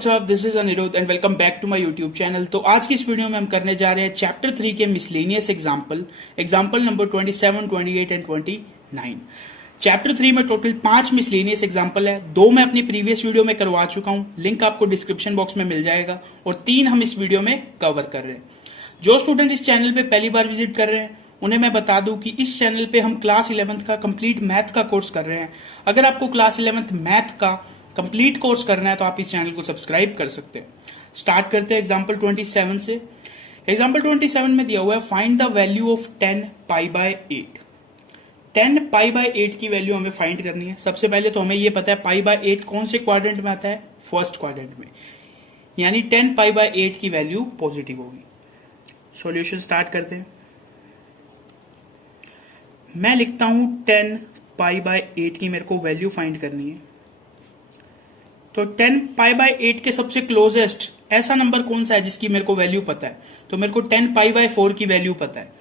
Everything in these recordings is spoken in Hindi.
WhatsApp, this is Aniruddh and welcome back to my YouTube channel. तो आज की इस वीडियो में हम करने जा रहे हैं चैप्टर 3 के miscellaneous example number 27, 28 and 29। Chapter 3 में टोटल 5 मिसलेनियस एग्जाम्पल है। 2 मैं अपनी प्रीवियस वीडियो में करवा चुका हूं, लिंक आपको डिस्क्रिप्शन बॉक्स में मिल जाएगा, और 3 हम इस वीडियो में कवर कर रहे हैं। जो स्टूडेंट इस चैनल पे पहली बार विजिट कर रहे हैं उन्हें मैं बता दूं कि इस चैनल पे हम क्लास 11th का कंप्लीट मैथ का कोर्स कर रहे हैं। अगर आपको क्लास 11th मैथ का कंप्लीट कोर्स करना है तो आप इस चैनल को सब्सक्राइब कर सकते हैं। स्टार्ट करते हैं एग्जांपल 27 से। एग्जांपल 27 में दिया हुआ है find the value of 10 pi by 8। 10 pi by 8 की वैल्यू हमें फाइंड करनी है। सबसे पहले तो हमें यह पता है पाई बाय 8 कौन से क्वाड्रेंट में आता है, फर्स्ट क्वाड्रेंट में, यानी 10 पाई बाय 8 की वैल्यू पॉजिटिव होगी। सॉल्यूशन स्टार्ट करते हैं। मैं लिखता हूं 10 पाई बाय 8 की मेरे को वैल्यू फाइंड करनी है। तो 10 पाई बाय 8 के सबसे क्लोजेस्ट ऐसा नंबर कौन सा है जिसकी मेरे को वैल्यू पता है। तो मेरे को 10 पाई बाय 4 की वैल्यू पता है।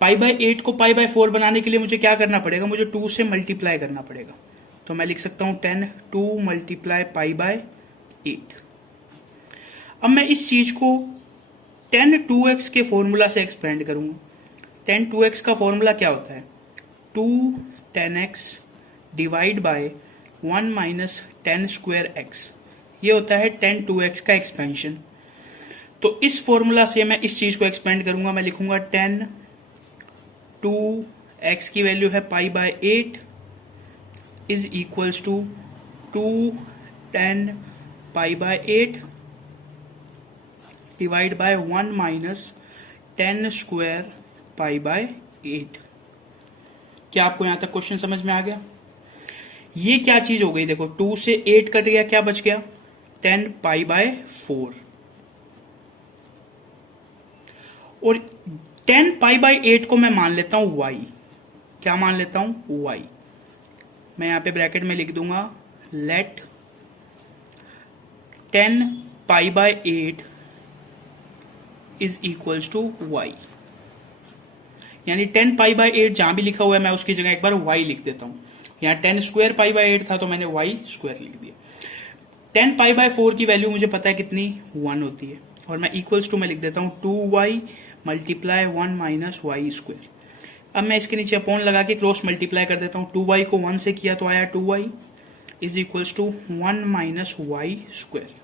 पाई बाय 8 को पाई बाय 4 बनाने के लिए मुझे क्या करना पड़ेगा, मुझे 2 से मल्टीप्लाई करना पड़ेगा। तो मैं लिख सकता हूं 10 2 मल्टीप्लाई पाई बाय 8। अब मैं इस चीज को 10 2x के फॉर्मूला से एक्सपेंड करूंगा। 10 2x का फॉर्मूला क्या होता है, 2 10x divide by 1 minus 10 square x। ये होता है 10 2x का एक्सपेंशन। तो इस फॉर्मूला से मैं इस चीज को एक्सपेंड करूंगा। मैं लिखूंगा 10 2x की वैल्यू है pi by 8 is equals to 2 10 pi by 8 divide by 1 minus 10 square pi by 8। क्या आपको यहां तक क्वेश्चन समझ में आ गया? ये क्या चीज हो गई, देखो 2 से 8 कट गया, क्या बच गया 10 पाई बाय 4। और 10 पाई बाय 8 को मैं मान लेता हूं y। क्या मान लेता हूं y। मैं यहां पे ब्रैकेट में लिख दूंगा let 10 pi by 8 is equals to y। यानी 10 पाई बाय 8 जहां भी लिखा हुआ है मैं उसकी जगह एक बार y लिख देता हूं। यहाँ 10 स्क्वायर पाई बाय 8 था तो मैंने y स्क्वायर लिख दिया। 10 पाई बाय 4 की वैल्यू मुझे पता है कितनी 1 होती है, और मैं इक्वल्स टू में लिख देता हूँ 2y multiply 1 minus y square. अब मैं इसके नीचे अपॉन लगा के क्रॉस मल्टीप्लाई कर देता हूँ। 2y को 1 से किया तो आया 2y is equals to 1 minus y square.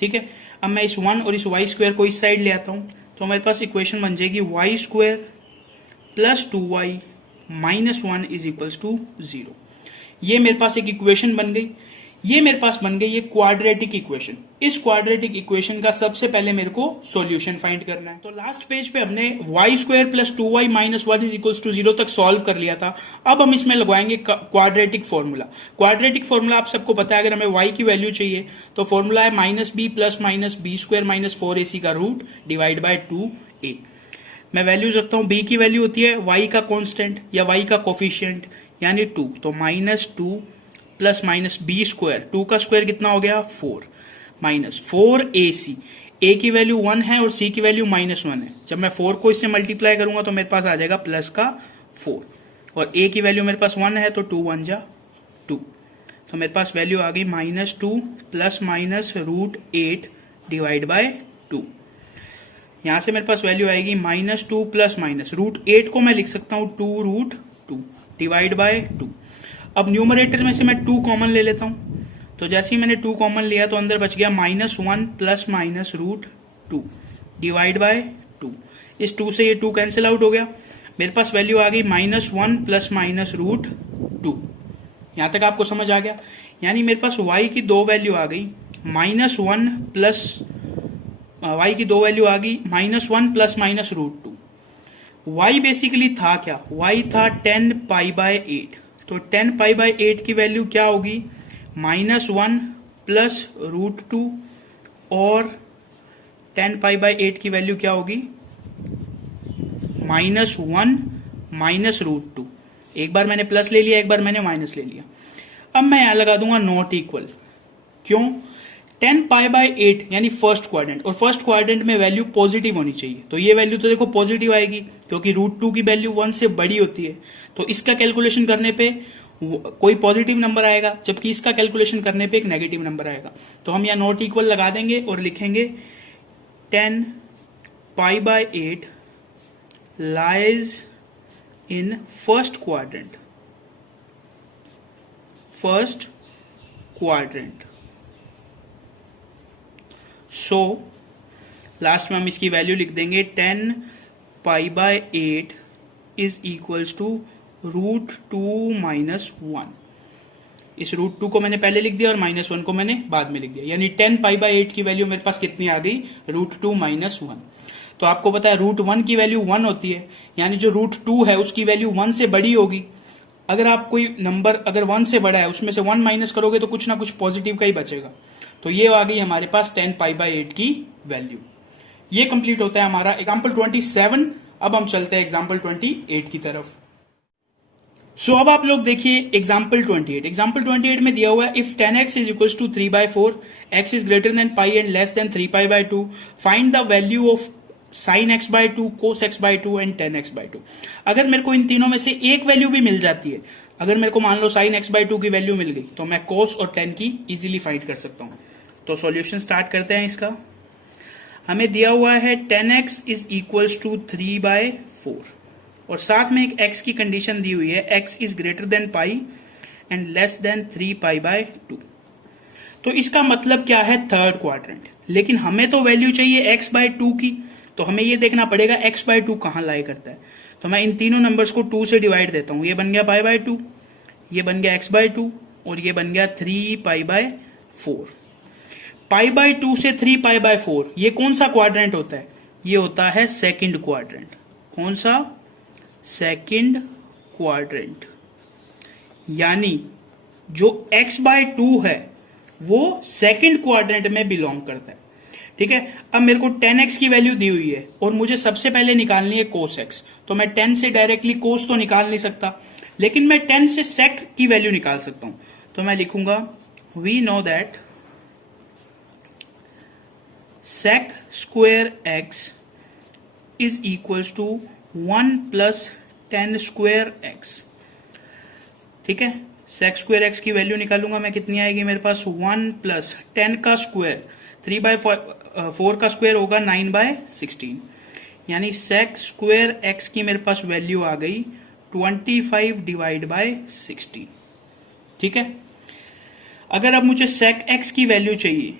ठीक है, अब मैं इस 1 और इस y स्क्वायर को इस साइड ले आता हूँ तो मेरे पास इक्वेशन बन जाएगी y square plus 2y minus 1 is equals to 0। ये मेरे पास एक इक्वेशन बन गई। ये मेरे पास बन गई ये क्वाड्रेटिक इक्वेशन। इस क्वाड्रेटिक इक्वेशन का सबसे पहले मेरे को सॉल्यूशन फाइंड करना है। तो लास्ट पेज पे हमने y square plus 2y minus 1 is equals to 0 तक सॉल्व कर लिया था। अब हम इसमें लगवाएंगे क्वाड्रेटिक फॉर्मूला। क्वाड्रेटिक फॉर्मूला आप सबको पता है, अगर हमें y की वैल्यू चाहिए तो फॉर्मूला है minus b plus minus b square minus 4ac का रूट डिवाइड बाय 2a। मैं वैल्यूज रखता हूं, b की वैल्यू होती है y का कांस्टेंट या y का कोफिशिएंट यानी 2, तो minus 2 plus minus b square, 2 का स्क्वायर कितना हो गया 4, माइनस 4ac। a की वैल्यू 1 है और c की वैल्यू माइनस 1 है। जब मैं 4 को इससे मल्टीप्लाई करूंगा तो मेरे पास आ जाएगा प्लस का 4, और a की वैल्यू मेरे पास 1 है तो 2 1 जा 2, तो मेरे पास वैल्यू आ गई minus 2 plus minus root 8 divide by 2। यहां से मेरे पास वैल्यू आएगी माइनस 2 प्लस माइनस रूट 8 को मैं लिख सकता हूं 2 रूट 2 डिवाइड बाय 2। अब न्यूमरेटर में से मैं 2 कॉमन ले लेता हूं, तो जैसे ही मैंने 2 कॉमन लिया तो अंदर बच गया minus 1 plus minus root 2 divide by 2। इस 2 से ये 2 कैंसिल आउट हो गया। मेरे पास वैल्यू आ गई माइनस 1 प्लस माइनस रूट 2। यहां तक आपको समझ आ गया? यानी मेरे पास y की 2 वैल्यू आ गई, माइनस 1 प्लस y की 2 वैल्यू आ गई minus 1 plus minus root 2। y basically था क्या, y था 10 पाई बाय 8। तो 10 पाई बाय 8 की वैल्यू क्या होगी, माइनस 1 प्लस रूट 2, और 10 पाई बाय 8 की वैल्यू क्या होगी माइनस 1 माइनस रूट 2। एक बार मैंने प्लस ले लिया, एक बार मैंने माइनस ले लिया। अब मैं यहां लगा दूंगा नॉट इक्वल। क्यों? 10 पाई बाय 8 यानी फर्स्ट क्वाड्रेंट, और फर्स्ट क्वाड्रेंट में वैल्यू पॉजिटिव होनी चाहिए। तो ये वैल्यू तो देखो पॉजिटिव आएगी क्योंकि रूट 2 की वैल्यू 1 से बड़ी होती है। तो इसका कैलकुलेशन करने पे कोई पॉजिटिव नंबर आएगा, जबकि इसका कैलकुलेशन करने पे एक नेगेटिव नंबर आएगा। तो हम यहाँ नॉट इक्वल लगा देंगे और लिखेंगे 10 π/8 lies in first quadrant. So last में हम इसकी वैल्यू लिख देंगे 10 π/8 इज इक्वल्स टू √2 - 1। इस √2 को मैंने पहले लिख दिया और -1 को मैंने बाद में लिख दिया, यानी 10 π/8 की वैल्यू मेरे पास कितनी आ गई, √2 - 1। तो आपको पता है √1 की वैल्यू 1 होती है, यानी जो √2 है उसकी वैल्यू 1 से बड़ी होगी। अगर आप कोई नंबर अगर 1 से बड़ा है उसमें से 1 माइनस करोगे तो कुछ ना कुछ पॉजिटिव का ही बचेगा। तो ये आ गई हमारे पास 10 π/8 की वैल्यू। ये कंप्लीट होता है हमारा एग्जाम्पल 27। अब हम चलते हैं एग्जाम्पल 28 की तरफ। सो अब आप लोग देखिए एग्जाम्पल 28। एग्जाम्पल 28 में दिया हुआ है if 10x is equal to 3/4, x is greater than pi and less than 3π/2, find the value of sin x/2, cos x/2 and tan x/2। अगर मेरे को इन तीनों में से एक वैल्यू भी मिल जाती है, अगर मेरे को मान लो sin x/2 की वैल्यू मिल गई, तो मैं cos और tan की इजीली फाइंड कर सकता हूं। तो सॉल्यूशन स्टार्ट करते हैं इसका। हमें दिया हुआ है 10x इज इक्वल्स टू 3/4 और साथ में एक x की कंडीशन दी हुई है, x is greater than pi and less than 3π/2। तो इसका मतलब क्या है, थर्ड क्वाड्रेंट। लेकिन हमें तो वैल्यू चाहिए x/2 की, तो हमें ये देखना पड़ेगा x/2 कहां लाई करता है। तो मैं इन तीनों नंबर्स को 2 से डिवाइड देता हूं। ये बन गया π/2, ये बन गया x/2 और ये बन गया 3π/4। π/2 से 3π/4 ये कौन सा क्वाड्रेंट होता है, ये होता है सेकंड क्वाड्रेंट। कौन सा, सेकंड क्वाड्रेंट। यानी जो x/2 है वो सेकंड क्वाड्रेंट में बिलोंग करता है। ठीक है, अब मेरे को 10x की वैल्यू दी हुई है और मुझे सबसे पहले निकालनी है cos x। तो मैं 10 से डायरेक्टली cos तो निकाल नहीं सकता, लेकिन मैं 10 से sec की वैल्यू निकाल सकता हूं। तो मैं लिखूंगा we know that sec square x is equals to 1 + 10 square x। ठीक है, sec square x की वैल्यू निकालूंगा मैं, कितनी आएगी मेरे पास, 1 + 10 का स्क्वायर, 3/4 का स्क्वायर होगा 9/16, यानी sec square x की मेरे पास वैल्यू आ गई 25/16। ठीक है, अगर अब मुझे sec x की वैल्यू चाहिए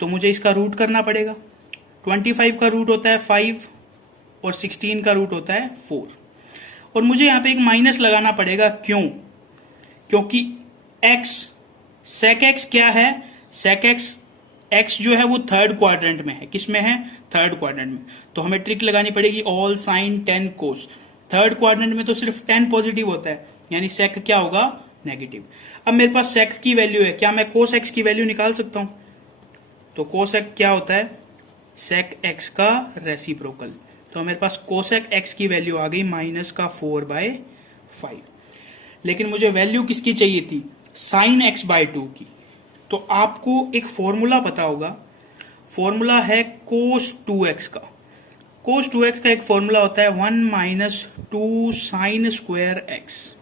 तो मुझे इसका रूट करना पड़ेगा। 25 का रूट होता है 5 और 16 का रूट होता है 4, और मुझे यहां पे एक माइनस लगाना पड़ेगा। क्यों, क्योंकि x sec x क्या है, sec x जो है वो थर्ड क्वाड्रेंट में है। किस में है, थर्ड क्वाड्रेंट में। तो हमें ट्रिक लगानी पड़ेगी, ऑल साइन 10 कोस। थर्ड क्वाड्रेंट में तो सिर्फ 10 पॉजिटिव होता है, यानी sec क्या होगा, नेगेटिव। अब मेरे पास sec की वैल्यू है, क्या मैं cos x की वैल्यू निकाल सकता हूं। तो cos x क्या होता है, sec x का रेसिप्रोकल। तो मेरे पास cosec x की वैल्यू आ गई -4/5। लेकिन मुझे वैल्यू किसकी चाहिए थी, sin x/2 की। तो आपको एक फॉर्मूला पता होगा, फॉर्मूला है cos 2x का। cos 2x का एक फॉर्मूला होता है 1 - 2 sin square x।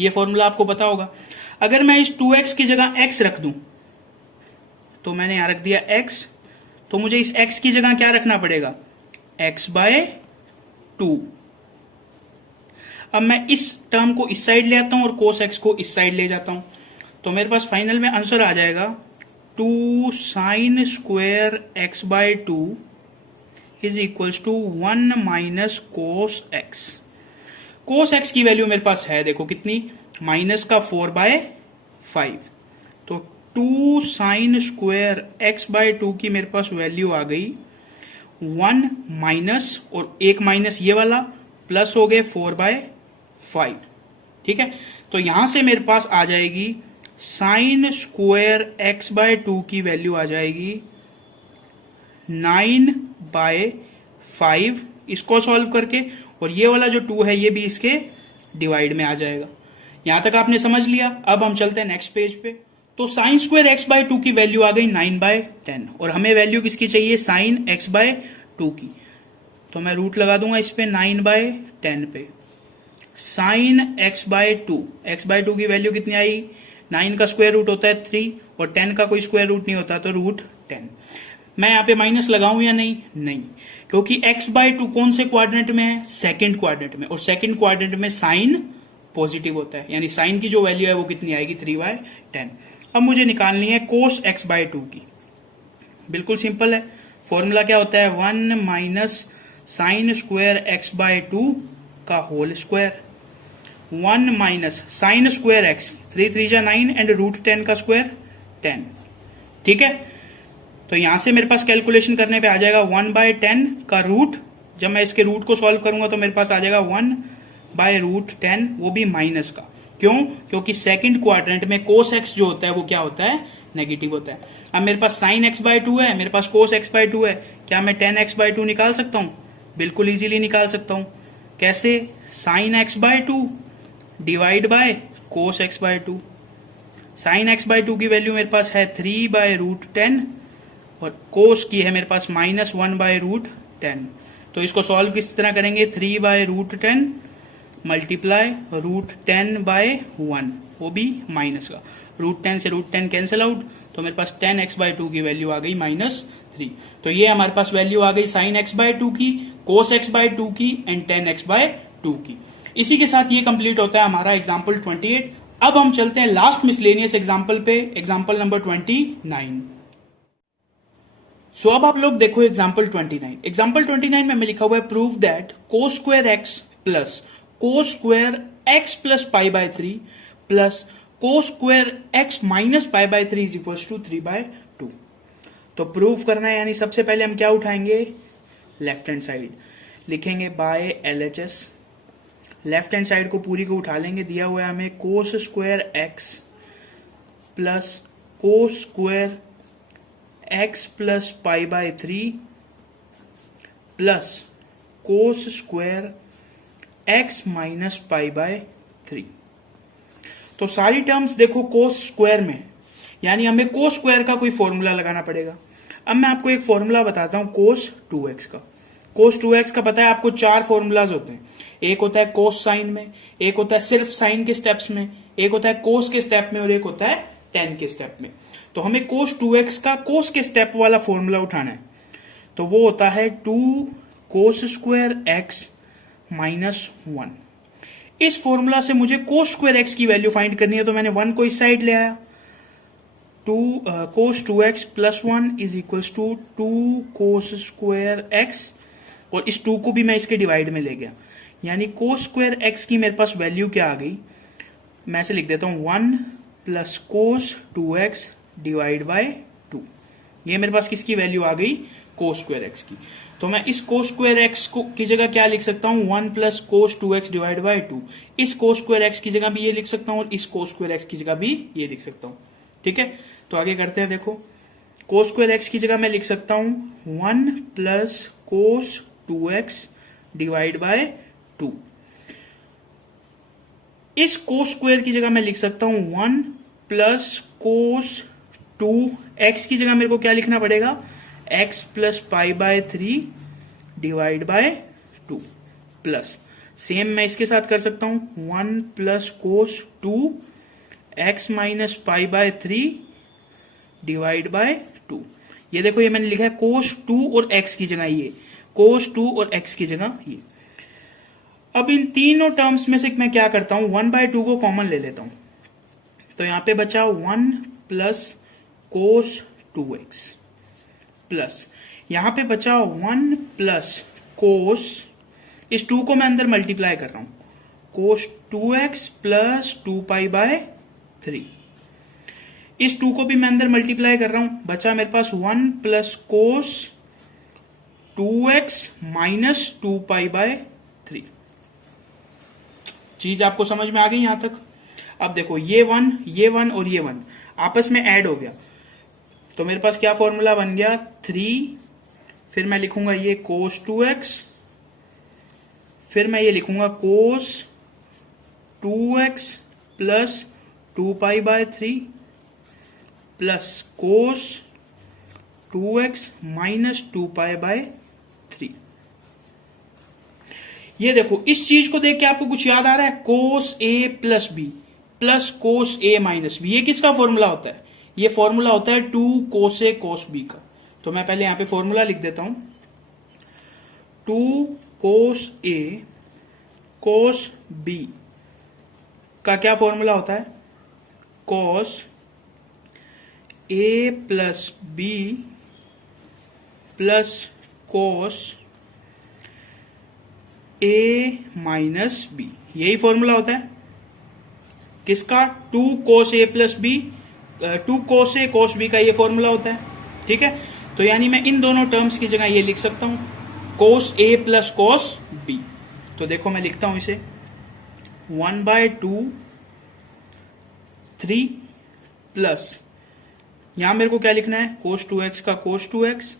ये फॉर्मूला आपको पता होगा। अगर मैं इस 2x की जगह x रख दूं, तो मैंने यहां रख दिया x, तो मुझे इस x की जगह क्या रखना पड़ेगा, x/2। अब मैं इस टर्म को इस साइड ले आता हूं और cos x को इस साइड ले जाता हूं, तो मेरे पास फाइनल में आंसर आ जाएगा 2 sin square x/2 is equals to 1 - cos x। cos x की वैल्यू मेरे पास है, देखो कितनी, -4/5। तो 2 sin square x/2 की मेरे पास वैल्यू आ गई 1 माइनस और एक माइनस ये वाला, प्लस हो गए 4/5। ठीक है, तो यहां से मेरे पास आ जाएगी sin square x/2 की वैल्यू आ जाएगी 9/5 इसको सॉल्व करके, और ये वाला जो 2 है ये भी इसके डिवाइड में आ जाएगा। यहां तक आपने समझ लिया। अब हम चलते हैं नेक्स्ट पेज पे। तो sin square x/2 की वैल्यू आ गई 9/10 और हमें वैल्यू किसकी चाहिए, sin x/2 की। तो मैं रूट लगा दूंगा इस पे 9/10 पे। Sine x by to, x by to की वैल्यू कितनी आई, 9 का स्क्वायर रूट होता है 3 और 10 का कोई स्क्वायर रूट नहीं होता तो रूट 10। मैं यहाँ पे माइनस लगाऊं या नहीं, नहीं, क्योंकि x बाय टू कौन से क्वाड्रेंट में है, सेकंड क्वाड्रेंट में, और सेकंड क्वाड्रेंट में साइन पॉजिटिव होता है, यानी साइन की जो वैल्यू है वो कितनी आएगी 3/10। अब मुझे निकालनी है कोस x बाय टू की। बिल्कुल सिंपल है, फॉर्मूला क्या होता है, 1 minus sine square x by two का whole square, 1 minus sine square x, 3 3 जा 9 एंड रूट 10 का स्क्वायर 10। ठीक है, तो यहां से मेरे पास कैलकुलेशन करने पे आ जाएगा 1/10 का रूट, जब मैं इसके रूट को सॉल्व करूंगा तो मेरे पास आ जाएगा 1/√10, वो भी माइनस का। क्यों, क्योंकि सेकंड क्वाड्रेंट में कोस एक्स जो होता है वो क्या होता है, नेगेटिव होता है। अब मेरे पास साइन एक्स बाय टू है, मेरे पास कोस एक्स बाय टू है, क्या मैं tan x बाय टू निकाल सकता हूं, बिल्कुल इजीली निकाल सकता हूं। कैसे, sine x by to divide by cos x by to. Sine x by to की वैल्यू मेरे पास है 3/√10 और कोस की है मेरे पास -1/√10। तो इसको सॉल्व किस तरह करेंगे, 3/√10 मल्टीप्लाई √10/1, वो भी माइनस का, √10 से √10 कैंसिल आउट, तो मेरे पास tan x बाय टू की वैल्यू आ गई -3। तो ये हमारे पास वैल्यू आ गई साइन x बाय टू की, कोस x बाय टू की and tan x by two की। इसी के साथ ये कंप्लीट होता है हमारा एग्जाम्पल 28। अब हम चलते हैं लास्ट मिसलेनियस एग्जाम्पल पे, एग्जाम्पल नंबर 29। सो अब आप लोग देखो एग्जाम्पल 29। एग्जाम्पल 29 में लिखा हुआ है prove that cos square x plus cos square x plus pi by 3 plus cos square x minus pi by 3 is equal to 3/2। तो प्रूव करना है, यानी सबसे पहले हम क्या उठाएंगे, लेफ्ट हैंड साइड लिखेंगे by LHS। Left hand side को पूरी को उठा लेंगे, दिया हुआ है हमें cos square x plus cos square x plus pi by 3 plus cos square x minus pi by 3। तो सारी टर्म्स देखो कोस स्क्वायर में, यानी हमें कोस स्क्वायर का कोई फॉर्मूला लगाना पड़ेगा। अब मैं आपको एक फॉर्मूला बताता हूं कोस 2x का। कोस 2x का पता है आपको 4 फॉर्मूलाज होते हैं, एक होता है कोस साइन में, एक होता है सिर्फ साइन के स्टेप्स में, एक होता है कोस के स्टेप में और एक होता है tan के स्टेप में। तो हमें कोस 2x का कोस के स्टेप वाला फॉर्मूला उठाना है, तो वो होता है 2 कोस स्क्वायर एक्स माइनस 1। इस फॉर्मूला से मुझे कोस स्क्वायर एक्स की वैल्यू फाइंड करनी है, तो मैंने 1 को इस साइड ले आया, 2 cos 2x plus 1 is equals to 2 cos square x, और इस 2 को भी मैं इसके डिवाइड में ले गया, यानी कोस स्क्वायर एक्स की मेरे पास वैल्यू क्या आ गई, मैं ऐसे लिख देता हूं 1 plus cos 2x divide by 2। ये मेरे पास किसकी वैल्यू आ गई, कोस स्क्वायर एक्स की। तो मैं इस कोस स्क्वायर एक्स की जगह क्या लिख सकता हूं, 1 plus cos 2x divide by 2। इस कोस स्क्वायर एक्स की जगह भी ये लिख सकता हूं और इस कोस स्क्वायर एक्स की जगह भी ये लिख सकता हूं। ठीक है, तो आगे करते हैं। देखो कोस स्क्वायर एक्स की जगह मैं लिख सकता हूं 1 plus cos 2x divide by 2। इस कोस स्क्वायर की जगह मैं लिख सकता हूं 1 प्लस कोस 2x की जगह मेरे को क्या लिखना पड़ेगा, x plus pi by 3 divide by 2 plus, same मैं इसके साथ कर सकता हूं 1 plus cos 2 x minus pi by 3 divide by 2। ये देखो ये मैंने लिखा है कोस 2 और x की जगह ये, कोस 2 और x की जगह ये। अब इन तीनों टर्म्स में से मैं क्या करता हूं, 1/2 को कॉमन ले लेता हूं, तो यहां पे बचा 1 प्लस कोस 2x प्लस यहां पे बचा 1 प्लस कोस, इस 2 को मैं अंदर मल्टीप्लाई कर रहा हूं, कोस 2x प्लस 2 पाई बाय 3। इस 2 को भी मैं अंदर मल्टीप्लाई कर रहा हूं, बचा मेरे पास 1 plus cos 2x minus 2 pi by 3। चीज आपको समझ में आ गई यहां तक। अब देखो ये 1 और ये 1 आपस में ऐड हो गया, तो मेरे पास क्या फॉर्मूला बन गया 3, फिर मैं लिखूंगा ये कोस 2x, फिर मैं ये लिखूंगा कोस 2x plus 2 pi by 3 plus cos 2x minus 2 pi by 3। ये देखो, इस चीज को देख के आपको कुछ याद आ रहा है? कोस ए प्लस बी प्लस कोस ए माइनस बी, ये किसका फॉर्मूला होता है? ये फॉर्मूला होता है 2 कोस ए कोस बी का। तो मैं पहले यहां पे फॉर्मूला लिख देता हूं। 2 कोस ए कोस बी का क्या फॉर्मूला होता है? कोस ए प्लस बी प्लस कोस ए माइनस बी, यही फॉर्मूला होता है किसका? 2 कोस ए प्लस बी, 2 कोस ए कोस बी का ये फॉर्मूला होता है। ठीक है, तो यानी मैं इन दोनों टर्म्स की जगह ये लिख सकता हूं, कोस ए प्लस कोस बी। तो देखो मैं लिखता हूं इसे 1/2 3 प्लस, यहां मेरे को क्या लिखना है? कोस 2x का कोस 2x,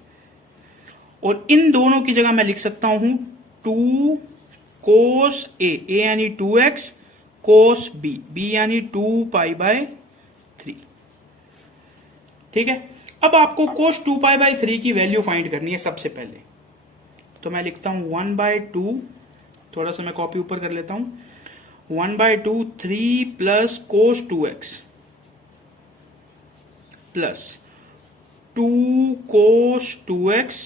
और इन दोनों की जगह मैं लिख सकता हूं 2 कोस ए यानी 2x, कोस बी यानी 2π/3। ठीक है, अब आपको कोस 2π/3 की वैल्यू फाइंड करनी है सबसे पहले। तो मैं लिखता हूं 1/2, थोड़ा सा मैं कॉपी ऊपर कर लेता हूं, 1/2 3 प्लस कोस 2x प्लस 2 कोस 2x,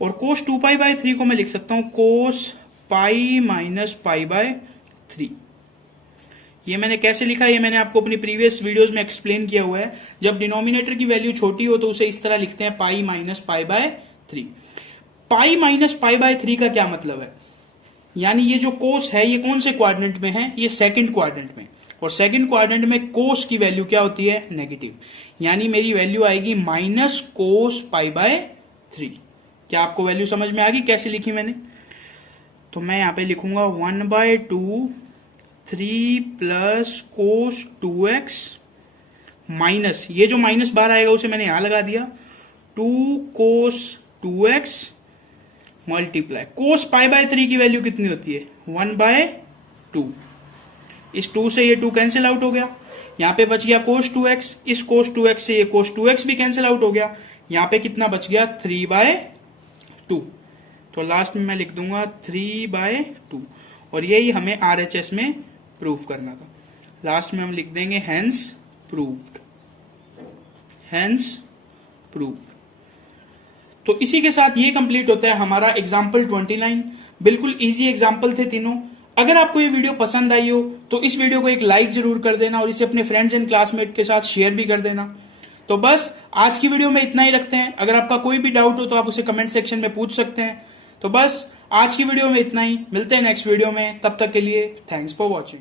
और कोस 2π/3 को मैं लिख सकता हूं कोस पाई माइनस π/3। ये मैंने कैसे लिखा, ये मैंने आपको अपनी प्रीवियस वीडियोस में एक्सप्लेन किया हुआ है। जब डिनोमिनेटर की वैल्यू छोटी हो तो उसे इस तरह लिखते हैं पाई माइनस π/3। पाई माइनस π/3 का क्या मतलब है? यानी ये जो कोस है ये कौन से क्वाड्रेंट में है? ये सेकंड क्वाड्रेंट में, और सेकंड क्वाड्रेंट में कोस की वैल्यू क्या होती है? नेगेटिव, यानी मेरी वैल्यू आएगी माइनस कोस π/3। क्या आपको वैल्यू समझ में आ गई कैसे लिखी मैंने? तो मैं यहां पे लिखूंगा 1/2 3 प्लस कोस 2x माइनस, ये जो माइनस बार आएगा उसे मैंने यहां लगा दिया, 2 कोस 2x मल्टीप्लाई कोस π/3 की वैल्यू कितनी होती है? 1/2। इस 2 से ये 2 कैंसिल आउट हो गया, यहां पे बच गया कोस 2x, इस कोस 2x से ये कोस 2x भी कैंसिल आउट हो गया, यहां पे कितना बच गया? 3/2। तो लास्ट में मैं लिख दूंगा 3/2, और यही हमें RHS में प्रूव करना था। लास्ट में हम लिख देंगे हेंस प्रूव्ड, हेंस प्रूव्ड। तो इसी के साथ ये कंप्लीट होता है हमारा एग्जाम्पल 29। बिल्कुल इजी एग्जाम्पल थे तीनों। अगर आपको ये वीडियो पसंद आई हो तो इस वीडियो को एक लाइक जरूर कर देना, और इसे अपने फ्रेंड्स एंड क्लासमेट के साथ शेयर भी कर देना। तो बस आज की वीडियो में इतना ही रखते हैं। अगर आपका कोई भी डाउट हो तो आप उसे कमेंट सेक्शन में पूछ सकते हैं। तो बस आज की वीडियो में इतना ही, मिलते हैं नेक्स्ट वीडियो में, तब तक के लिए थैंक्स फॉर वॉचिंग।